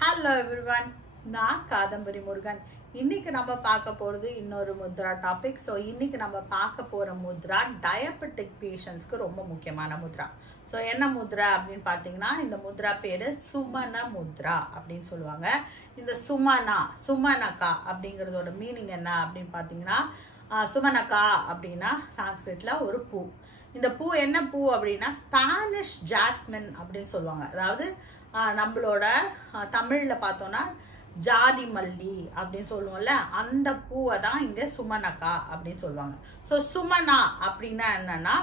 Hello everyone, நான் காதம்பரி முருகன். இன்னைக்கு நம்ம பார்க்க போறது இன்னொரு முத்ரா டாபிக். ஸோ இன்னைக்கு நம்ம பார்க்க போற முத்ரா டயபெட்டிக் பேஷண்ட்ஸ்க்கு ரொம்ப முக்கியமான முத்ரா. ஸோ என்ன முத்ரா அப்படின்னு பார்த்தீங்கன்னா, இந்த முத்ரா பேரு சுமன முத்ரா அப்படின்னு சொல்லுவாங்க. இந்த சுமனகா அப்படிங்கிறதோட மீனிங் என்ன அப்படின்னு பார்த்தீங்கன்னா, சுமனகா அப்படின்னா சான்ஸ்கிரிட்ல ஒரு பூ. இந்த பூ என்ன பூ அப்படின்னா ஸ்பானிஷ் ஜாஸ்மின் அப்படின்னு சொல்லுவாங்க. அதாவது நம்மளோட தமிழ்ல பார்த்தோம்னா ஜாதி மல்லி அப்படின்னு சொல்லுவோம்ல, அந்த பூவை தான் இங்க சுமனகா அப்படின்னு சொல்லுவாங்க. ஸோ சுமனா அப்படின்னா என்னன்னா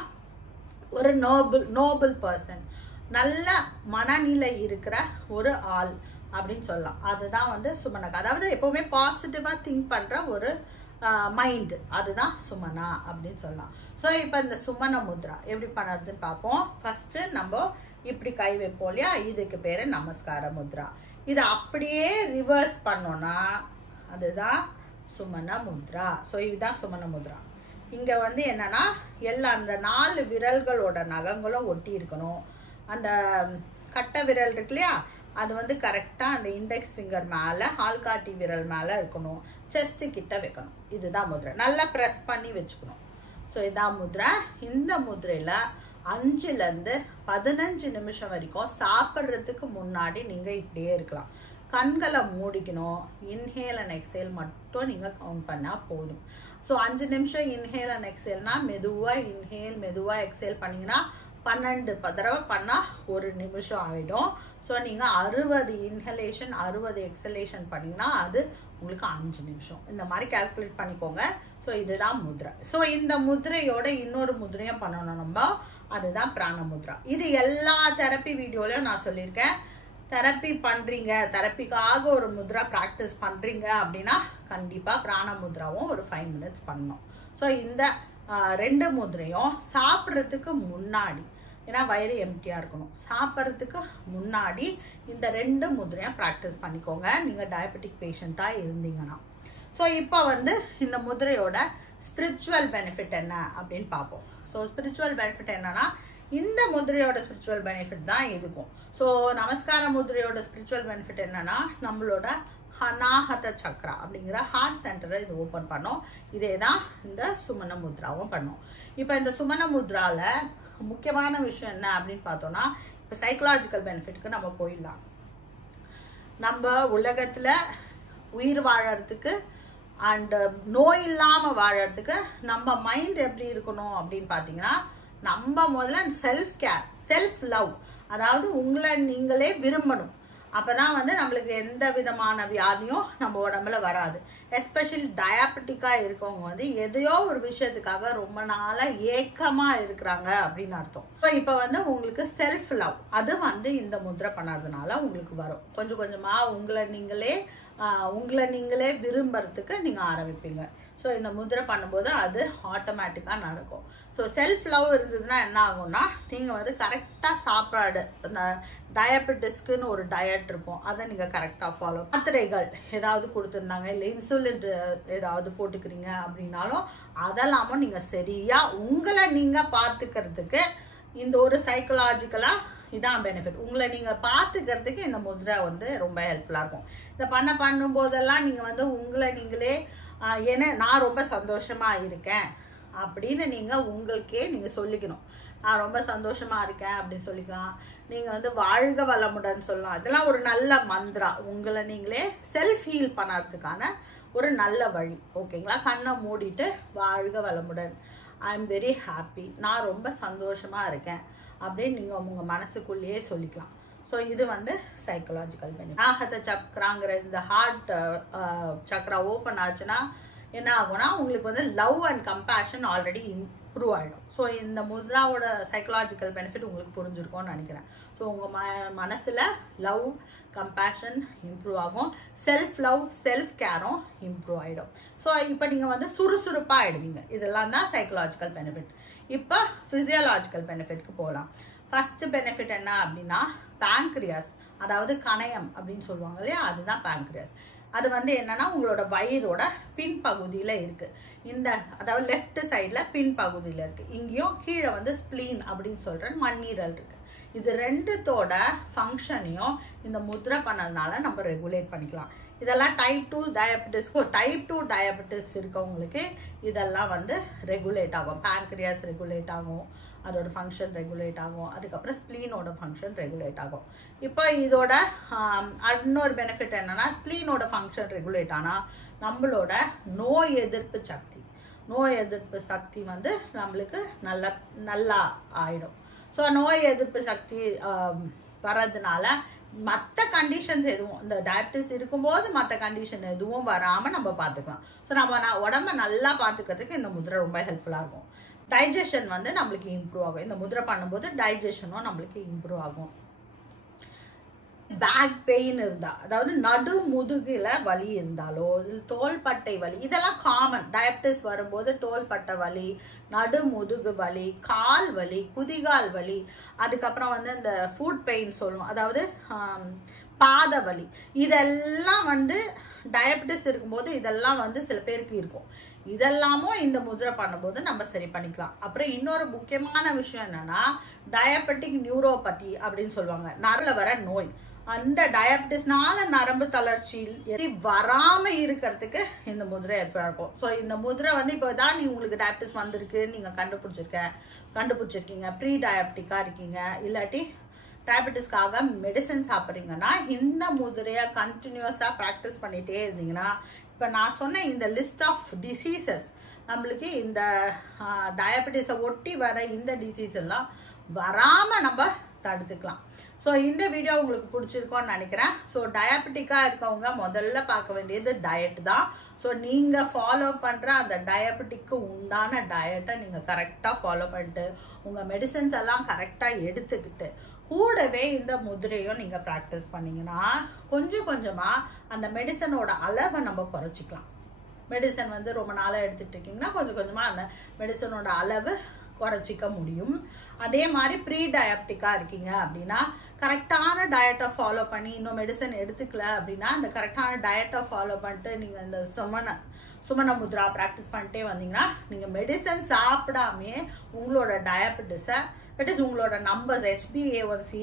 ஒரு நோபல் பர்சன், நல்ல மனநிலை இருக்கிற ஒரு ஆள் அப்படின்னு சொல்லலாம். அதுதான் வந்து சுமனகா. அதாவது எப்பவுமே பாசிட்டிவா திங்க் பண்ற ஒரு மைண்ட், அதுதான் சுமனா அப்படின்னு சொல்லலாம். ஸோ இப்போ இந்த சுமன முத்ரா எப்படி பண்ணுறதுன்னு பார்ப்போம். ஃபர்ஸ்ட் நம்ம இப்படி கை வைப்போம் இல்லையா, இதுக்கு பேரு நமஸ்கார முத்ரா. இதை அப்படியே ரிவர்ஸ் பண்ணோம்னா அதுதான் சுமன முத்ரா. ஸோ இதுதான் சுமன முத்ரா. இங்க வந்து என்னன்னா எல்லா அந்த 4 விரல்களோட நகங்களும் ஒட்டி இருக்கணும். அந்த கட்டை விரல் இருக்கு இல்லையா, அது வந்து கரெக்டா அந்த இண்டெக்ஸ் ஃபிங்கர் மேல ஆள்காட்டி விரல் மேல இருக்கணும். செஸ்ட் கிட்ட வைக்கணும். இதுதான் முத்ரை. நல்லா பிரஸ் பண்ணி வச்சுக்கணும். ஸோ இதான் முத்ரை. இந்த முத்ரையில 5ல இருந்து 15 நிமிஷம் வரைக்கும் சாப்பிட்றதுக்கு முன்னாடி நீங்க இப்படியே இருக்கலாம். கண்களை மூடிக்கணும். இன்ஹேல் அண்ட் எக்ஸேல் மட்டும் நீங்க கவுண்ட் பண்ணா போதும். ஸோ 5 நிமிஷம் இன்ஹேல் அண்ட் எக்ஸேல்னா மெதுவா இன்ஹேல் மெதுவா எக்ஸேல் பண்ணீங்கன்னா 12 தடவை பண்ணா 1 நிமிஷம் ஆயிடும். ஸோ நீங்க 60 இன்ஹலேஷன் 60 எக்ஸலேஷன் பண்ணீங்கன்னா அது உங்களுக்கு 5 நிமிஷம். இந்த மாதிரி கால்குலேட் பண்ணிக்கோங்க. ஸோ இதுதான் முத்ரா. ஸோ இந்த முத்ரையோட இன்னொரு முத்ரையும் பண்ணணும் நம்ம, அதுதான் பிராண முத்ரா. இது எல்லா தெரப்பி வீடியோலையும் நான் சொல்லியிருக்கேன். தெரப்பி பண்றீங்க, தெரப்பிக்காக ஒரு முத்ரா ப்ராக்டிஸ் பண்றீங்க அப்படின்னா கண்டிப்பா பிராண முத்ராவும் ஒரு 5 மினிட்ஸ் பண்ணணும். ஸோ இந்த 2 முத்ரையும் சாப்பிட்றதுக்கு முன்னாடி, ஏன்னா வயிறு எம்டியா இருக்கணும், சாப்பிட்றதுக்கு முன்னாடி இந்த 2 முத்ரையும் ப்ராக்டிஸ் பண்ணிக்கோங்க நீங்க டயபெட்டிக் பேஷண்டா இருந்தீங்கன்னா. ஸோ இப்போ வந்து இந்த முத்ரையோட ஸ்பிரிச்சுவல் பெனிஃபிட் என்ன அப்படின்னு பார்ப்போம். ஸோ ஸ்பிரிச்சுவல் பெனிஃபிட் என்னன்னா, இந்த முத்ரையோட ஸ்பிரிச்சுவல் பெனிஃபிட் தான் இதுக்கும். ஸோ நமஸ்கார முத்ரையோட ஸ்பிரிச்சுவல் பெனிஃபிட் என்னன்னா, நம்மளோட அநாஹத சக்ரா அப்படிங்கிற ஹார்ட் சென்டரை இது ஓப்பன் பண்ணும். இதே தான் இந்த சுமன முத்ராவும் பண்ணும். இப்போ இந்த சுமன முத்ரால முக்கியமான விஷயம் என்ன அப்படின்னு பார்த்தோம்னா, இப்போ சைக்கலாஜிக்கல் பெனிஃபிட்க்கு நம்ம போயிடலாம். நம்ம உலகத்துல உயிர் வாழறதுக்கு அண்ட் நோய் இல்லாம வாழறதுக்கு நம்ம மைண்ட் எப்படி இருக்கணும் அப்படின்னு பாத்தீங்கன்னா, நம்ம முதல்ல செல்ஃப் கேர், செல்ஃப் லவ், அதாவது உங்களை நீங்களே விரும்பணும். அப்பதான் வந்து நம்மளுக்கு எந்த விதமான வியாதியும் நம்ம உடம்புல வராது. எஸ்பெஷலி டயபெட்டிக்கா இருக்கவங்க வந்து எதையோ ஒரு விஷயத்துக்காக ரொம்ப நாளா ஏக்கமா இருக்கிறாங்க அப்படின்னு அர்த்தம். இப்ப வந்து உங்களுக்கு செல்ஃப் லவ் அது வந்து இந்த முத்ரை பண்ணறதுனால உங்களுக்கு வரும். கொஞ்சம் கொஞ்சமா உங்களை நீங்களே விரும்புறதுக்கு நீங்க ஆரம்பிப்பீங்க. ஸோ இந்த முத்ரை பண்ணும்போது அது ஆட்டோமேட்டிக்கா நடக்கும். ஸோ செல்ஃப் லவ் இருந்ததுன்னா என்ன ஆகும்னா, நீங்க வந்து கரெக்டா சாப்பாடு, இந்த டயபெட்டிஸ்க்குன்னு ஒரு டயட் இருக்கும், அதை நீங்க கரெக்டா ஃபாலோ, மாத்திரைகள் ஏதாவது கொடுத்துருந்தாங்க இல்லை இன்சுலின் ஏதாவது போட்டுக்கிறீங்க அப்படின்னாலும் அதெல்லாமும் நீங்க சரியா உங்களை நீங்க பார்த்துக்கிறதுக்கு இந்த ஒரு சைக்கலாஜிக்கலா இதான் பெனிஃபிட். உங்களை நீங்க பார்த்துக்கிறதுக்கு இந்த முத்ரா வந்து ரொம்ப ஹெல்ப்ஃபுல்லா இருக்கும். இதை பண்ணும்போதெல்லாம் நீங்க வந்து உங்களை நீங்களே ஏன்னா நான் ரொம்ப சந்தோஷமா இருக்கேன் அப்படின்னு நீங்க உங்களுக்கே நீங்க சொல்லிக்கணும். நான் ரொம்ப சந்தோஷமா இருக்கேன் அப்படின்னு சொல்லிக்கலாம். நீங்க வந்து வாழ்க வளமுடன் சொல்லலாம். இதெல்லாம் ஒரு நல்ல மந்த்ரா. உங்களை நீங்களே செல்ஃப் ஹீல் பண்ணறதுக்கான ஒரு நல்ல வழி. ஓகேங்களா? கண்ணை மூடிட்டு வாழ்க வளமுடன், ஐ எம் வெரி ஹாப்பி, நான் ரொம்ப சந்தோஷமா இருக்கேன் அப்படின்னு நீங்க உங்க மனசுக்குள்ளேயே சொல்லிக்கலாம். ஸோ இது வந்து சைக்கலாஜிக்கல் பெனிஃபிட். அநாஹத சக்ராங்கிற இந்த ஹார்ட் சக்ரா ஓப்பன் ஆச்சுன்னா என்ன ஆகும்னா, உங்களுக்கு வந்து love and compassion already improve ஆகிடும். ஸோ இந்த முத்ராவோட சைக்கலாஜிக்கல் பெனிஃபிட் உங்களுக்கு புரிஞ்சிருக்கும்னு நினைக்கிறேன். ஸோ உங்கள் மனசில் லவ் கம்பேஷன் இம்ப்ரூவ் ஆகும், செல்ஃப் லவ் செல்ஃப் கேரும் இம்ப்ரூவ் ஆகிடும். ஸோ இப்போ நீங்கள் வந்து சுறுசுறுப்பாக ஆகிடுவீங்க. இதெல்லாம் தான் சைக்கலாஜிக்கல் பெனிஃபிட். இப்போ ஃபிசியலாஜிக்கல் பெனிஃபிட்க்கு போகலாம். ஃபர்ஸ்ட் பெனிஃபிட் என்ன அப்படின்னா, பேங்க்ரியாஸ், அதாவது கணையம் அப்படின்னு சொல்லுவாங்க இல்லையா, அதுதான் பேங்க்ரியாஸ். அது வந்து என்னன்னா உங்களோட வயிறோட பின்பகுதியில இருக்கு. இந்த அதாவது லெஃப்ட் சைட்ல பின்பகுதியில இருக்கு. இங்கேயும் கீழே வந்து ஸ்பிளீன் அப்படின்னு சொல்ற மண்ணீரல் இருக்கு. இது ரெண்டுத்தோட ஃபங்க்ஷனையும் இந்த முத்ரை பண்ணதுனால நம்ம ரெகுலேட் பண்ணிக்கலாம். இதெல்லாம் டைப் 2 டயபெட்டிஸ்க்கு டைப் 2 டயபெட்டிஸ் இருக்கவங்களுக்கு இதெல்லாம் வந்து ரெகுலேட் ஆகும். பேங்க்ரியாஸ் ரெகுலேட் ஆகும், அதோட ஃபங்க்ஷன் ரெகுலேட் ஆகும், அதுக்கப்புறம் ஸ்ப்ளீனோட ஃபங்க்ஷன் ரெகுலேட் ஆகும். இப்போ இதோட இன்னொரு பெனிஃபிட் என்னன்னா, ஸ்ப்ளீனோட ஃபங்க்ஷன் ரெகுலேட் ஆனால் நம்மளோட நோய் எதிர்ப்பு சக்தி வந்து நம்மளுக்கு நல்லா ஆயிடும். ஸோ நோய் எதிர்ப்பு சக்தி வர்றதுனால மற்ற கண்டிஷன்ஸ் எதுவும், இந்த டயபெட்டிஸ் இருக்கும்போது மற்ற கண்டிஷன் எதுவும் வராமல் நம்ம பார்த்துக்கலாம். ஸோ நம்ம உடம்ப நல்லா பார்த்துக்கிறதுக்கு இந்த முத்ரை ரொம்ப ஹெல்ப்ஃபுல்லாக இருக்கும். டைஜஷன் வந்து நம்மளுக்கு இம்ப்ரூவ் ஆகும். இந்த முத்ரை பண்ணும்போது டைஜஷனும் நம்மளுக்கு இம்ப்ரூவ் ஆகும். பேக் பெயின் இருந்தா, அதாவது நடு முதுகுல வலி இருந்தாலோ, தோள்பட்டை வலி, இதெல்லாம் காமன். டயபெட்டிஸ் வரும்போது தோள்பட்டை வலி, நடு முதுகு வலி, கால் வலி, குதிகால் வலி, அதுக்கப்புறம் வந்து இந்த ஃபுட் பெயின் சொல்லுவோம், அதாவது பாத வலி, இதெல்லாம் வந்து டயபெட்டிஸ் இருக்கும்போது இதெல்லாம் வந்து சில பேருக்கு இருக்கும். இதெல்லாமும் இந்த முத்ரை பண்ணும்போது நம்ம சரி பண்ணிக்கலாம். அப்புறம் இன்னொரு முக்கியமான விஷயம் என்னன்னா, டயபெட்டிக் நியூரோபதி அப்படின்னு சொல்லுவாங்க, நரம்புல வர நோய். அந்த டயபெட்டிஸ்னால நரம்பு தளர்ச்சி வராம இருக்கிறதுக்கு இந்த முத்ரை ஹெல்ப்ஃபுல்லா இருக்கும். ஸோ இந்த முத்ரை வந்து இப்போ தான் உங்களுக்கு டயபெட்டிஸ் வந்திருக்கு, நீங்க கண்டுபிடிச்சிருக்கீங்க, ப்ரீ டயபெட்டிக்கா இருக்கீங்க, இல்லாட்டி டயபெட்டிஸ்க்காக மெடிசன் சாப்பிட்றீங்கன்னா இந்த முத்ரையை கண்டினியூஸாக ப்ராக்டிஸ் பண்ணிகிட்டே இருந்தீங்கன்னா, இப்போ நான் சொன்ன இந்த லிஸ்ட் ஆஃப் டிசீசஸ், நம்மளுக்கு இந்த டயபெட்டிஸை ஒட்டி வர இந்த டிசீஸ் எல்லாம் வராமல் நம்ம தடுத்துக்கலாம். ஸோ இந்த வீடியோ உங்களுக்கு பிடிச்சிருக்கோன்னு நினைக்கிறேன். ஸோ டயபெட்டிக்காக இருக்கவங்க முதல்ல பார்க்க வேண்டியது டயட் தான். ஸோ நீங்கள் ஃபாலோ பண்ணுற அந்த டயபெட்டிக்கு உண்டான டயட்டை நீங்கள் கரெக்டாக ஃபாலோ பண்ணிட்டு உங்கள் மெடிசன்ஸ் எல்லாம் கரெக்டாக எடுத்துக்கிட்டு கூடவே இந்த முத்ரையும் நீங்கள் ப்ராக்டிஸ் பண்ணிங்கன்னா கொஞ்சம் கொஞ்சமாக அந்த மெடிசனோட அளவை நம்ம குறைச்சிக்கலாம். மெடிசன் வந்து ரொம்ப நாளாக எடுத்துகிட்டு இருக்கீங்கன்னா கொஞ்சம் கொஞ்சமாக அந்த மெடிசனோட அளவு குறைச்சிக்க முடியும். அதே மாதிரி ப்ரீ டயபெட்டிக்காக இருக்கீங்க அப்படின்னா கரெக்டான டயட்டை ஃபாலோ பண்ணி, இன்னும் மெடிசன் எடுத்துக்கல அப்படின்னா அந்த கரெக்டான டயட்டை ஃபாலோ பண்ணிட்டு நீங்கள் இந்த சுமன முத்ரா ப்ராக்டிஸ் பண்ணிட்டே வந்தீங்கன்னா நீங்கள் மெடிசன் சாப்பிடாமே உங்களோட டயபெட்டிஸை, தட் இஸ் உங்களோட நம்பர்ஸ் HbA1c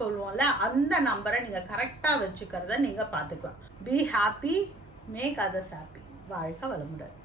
சொல்லுவோம்ல, அந்த நம்பரை நீங்கள் கரெக்டாக வச்சுக்கிறத நீங்கள் பார்த்துக்கலாம். Be happy, make others happy. வாழ்க வளமுடன்.